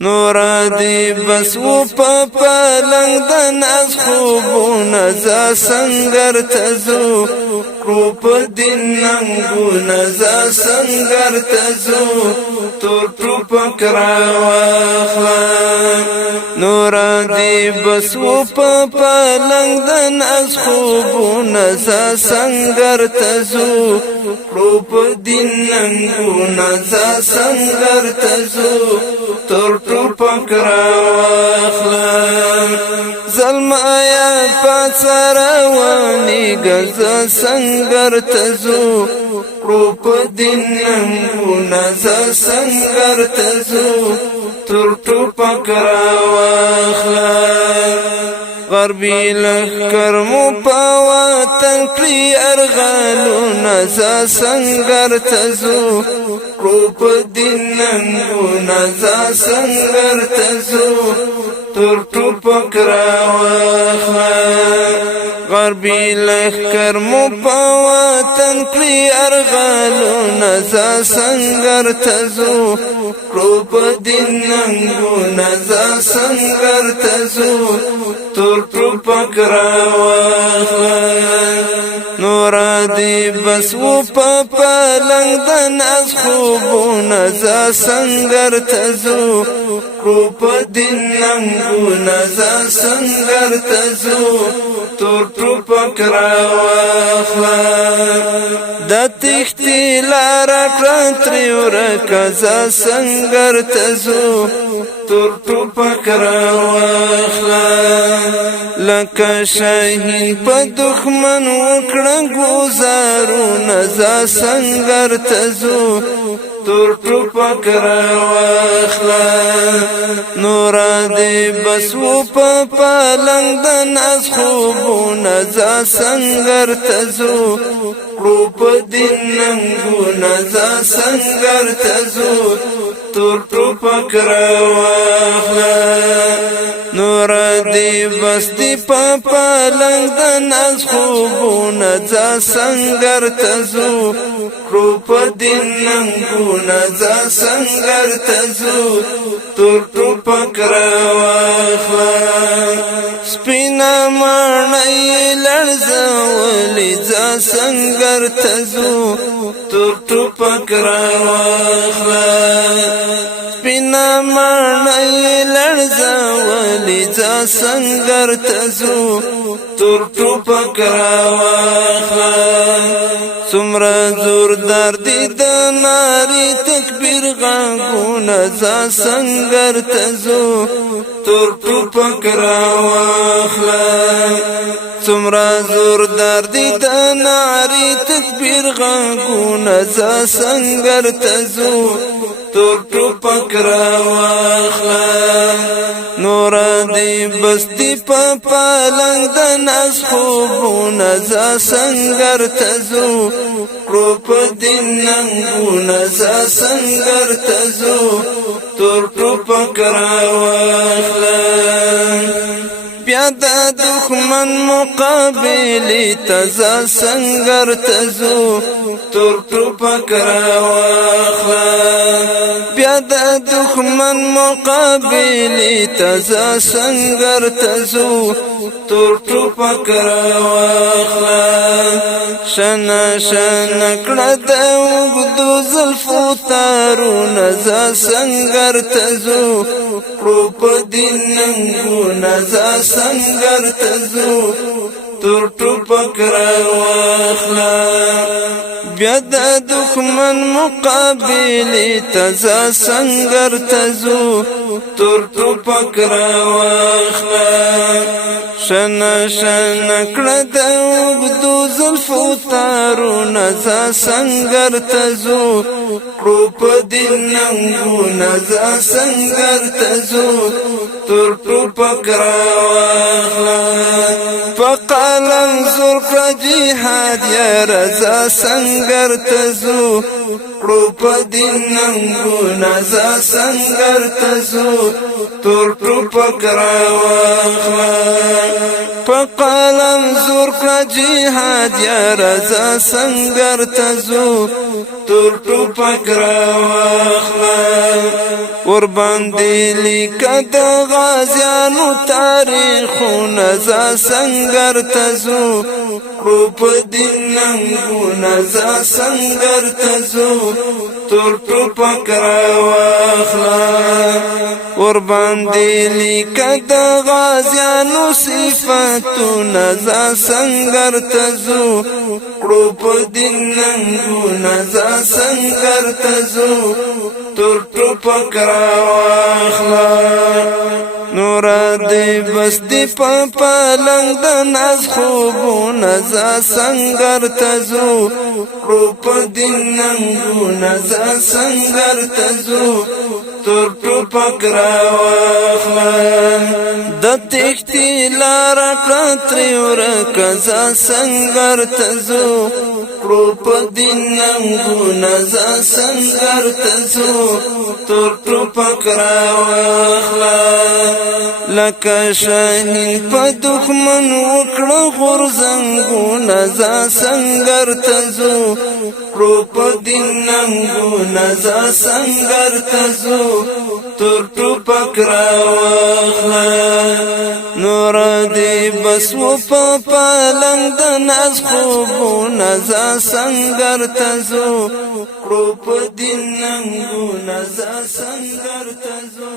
نور دی بس و په پلنګ د ناز خوبونه زه سنګر ته ځو کړو په دین ننګونه زه سنګر ته ځو تور ټوپک راواخله نور دی بس و په پلنګ د ناز خوبونه زه سنګر ته ځو کړو په دین ننګونه زه سنګر ته ځو تور ټوپک راواخله زلمیا پاڅه روانېږه زه سنګر ته ځو کړو په دین ننګونه زه سنګر ته ځو تور ټوپک راواخله غربي لښکر مو په وطن کړي ارغلونه زه سنګر ته ځو کړو په دین ننګونه زه سنګر ته ځو تور ټوپک راواخله غربي لښکر مو په وطن کړي ارغلونه زه سنګر ته ځو کړو په دین ننګونه زه سنګر ته ځو تور ټوپک راواخله نور دی بس و په پلنګ د ناز خوبونه زه سنګر ته ځو کړو په دین ننګونه زه سنګر ته ځو تور ټوپک راواخله د تښتې لاره کړه ترې ورکه زه سنګر ته ځو تور ټوپک راواخله لکه شهید په دښمن وکړه ګوزارونه زه سنګر ته ځو تور ټوپک راواخله نور دی بس و په پلنګ د ناز خوبونه زه سنګر ته ځو کړو په دین ننګونه زه سنګر ته ځو تور ټوپک راواخله نور دی بس دی په پلنګ د ناز خوبونه زه سنګر ته ځو کړو په دین ننګونه زه سنګر ته ځو تور ټوپک راواخله سپینه ماڼۍ لړزولې زه سنګر ته ځو تور ټوپک راواخله سپینه ماڼۍ لړزولې زه سنګر ته ځو تور ټوپک راواخله څومره زوردار دي د نارې تکبیر غږونه زه سنګر ته ځو تور ټوپک راواخله څومره زوردار دي د نارې تکبیر غږونه زه سنګر ته ځو تور ټوپک راواخله نور دی بس دی په پلنګ د ناز خوبونه زه سنګر ته ځو کړو په دین ننګونه زه سنګر ته ځو تور ټوپک راواخله بیا د دښمن مقابلې ته زه سنګر ته ځو تور ټوپک راواخله بیا د دښمن مقابلې ته زه سنګر ته ځو تور ټوپک راواخله شنه شنه کړه د اوږدو زلفو تارونه زه سنګر ته ځو کړو په دین ننګونه زه سنګر ته ځو تور ټوپک راواخله بیا د دښمن مقابلې ته زه سنګر ته ځو تور ټوپک راواخله شنه شنه کړه د اوږدو زلفو تارونه زه سنګر ته ځو کړو په دین ننګونه زه سنګر ته ځو تور ټوپک راواخله قلم زور کړه جهاد یا رضا سنگر تزو کړو په دین ننګونه زا سنگر تزو تور ټوپک راواخله په قلم زور کړه جهاد یا رضا سنگر تزو تور ټوپک راواخله ور باندې لیکه د غازیانو تاریخونه زا سنگر تزو کړو په دین ننګونه زا سنگر تزو تور ټوپک راواخله ور باندې لیکه د غازیانو صفاتونه زا سنگر تزو کړو په دین ننګونه زا سنگر تزو تور ټوپک راواخله نور دی بس دی په پالنګ د ناز خوبونه زا سنگر تزو کړو په دین ننګونه زا سنگر تزو تور ټوپک راواخله د تښتې لار کړه ترې ورکه زا سنگر تزو کړو په دین ننګونه زا سنگر تزو تور ټوپک راواخله لکه شاهین په دښمن وکړه غورځنګونه زا سنگر تزو کړو په دین ننګونه زا سنگر تزو تور ټوپک راواخله نور دی بس و په پالنګ د ناز خوبونه زا سنگر تزو کړو په دین ننګونه زا سنگر تزو